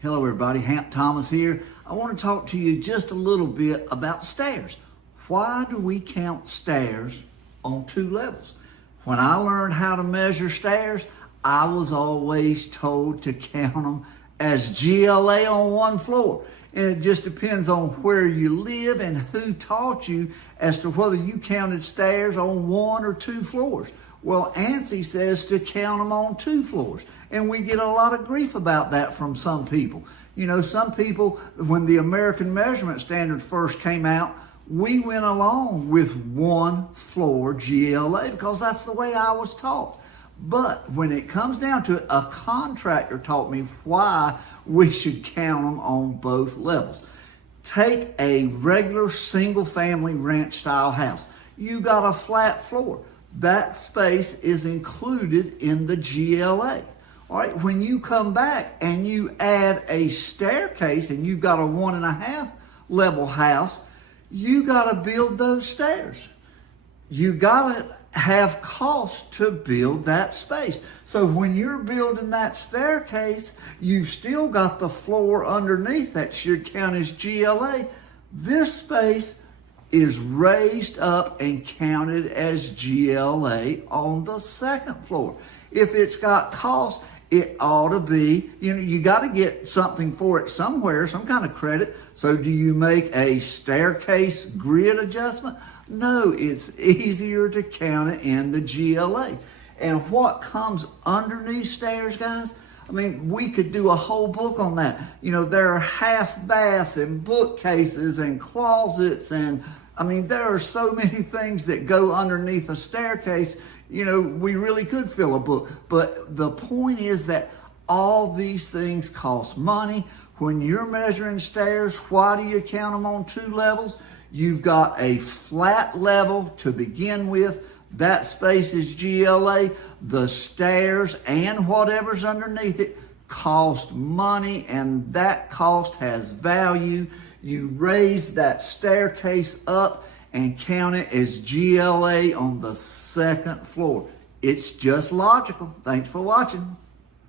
Hello everybody, Hamp Thomas here. I want to talk to you just a little bit about stairs. Why do we count stairs on two levels? When I learned how to measure stairs, I was always told to count them as GLA on one floor. And it just depends on where you live and who taught you as to whether you counted stairs on one or two floors. Well, ANSI says to count them on two floors. And we get a lot of grief about that from some people. You know, some people, when the American Measurement Standard first came out, we went along with one floor GLA because that's the way I was taught. But when it comes down to it, a contractor taught me why we should count them on both levels. Take a regular single family ranch style house. You got a flat floor. That space is included in the GLA. All right, when you come back and you add a staircase and you've got a 1.5 level house, you got to build those stairs. You got to have cost to build that space. So when you're building that staircase, you've still got the floor underneath that should count as GLA. This space is raised up and counted as GLA on the second floor. If it's got cost, it ought to be, you got to get something for it somewhere, some kind of credit. So do you make a staircase grid adjustment? No, it's easier to count it in the GLA. And what comes underneath stairs, guys? I mean, we could do a whole book on that. You know, there are half baths and bookcases and closets and, I mean, there are so many things that go underneath a staircase. You know, we really could fill a book. But the point is that all these things cost money. When you're measuring stairs, why do you count them on two levels? You've got a flat level to begin with. That space is GLA. The stairs and whatever's underneath it cost money, and that cost has value. You raise that staircase up and count it as GLA on the second floor. It's just logical. Thanks for watching.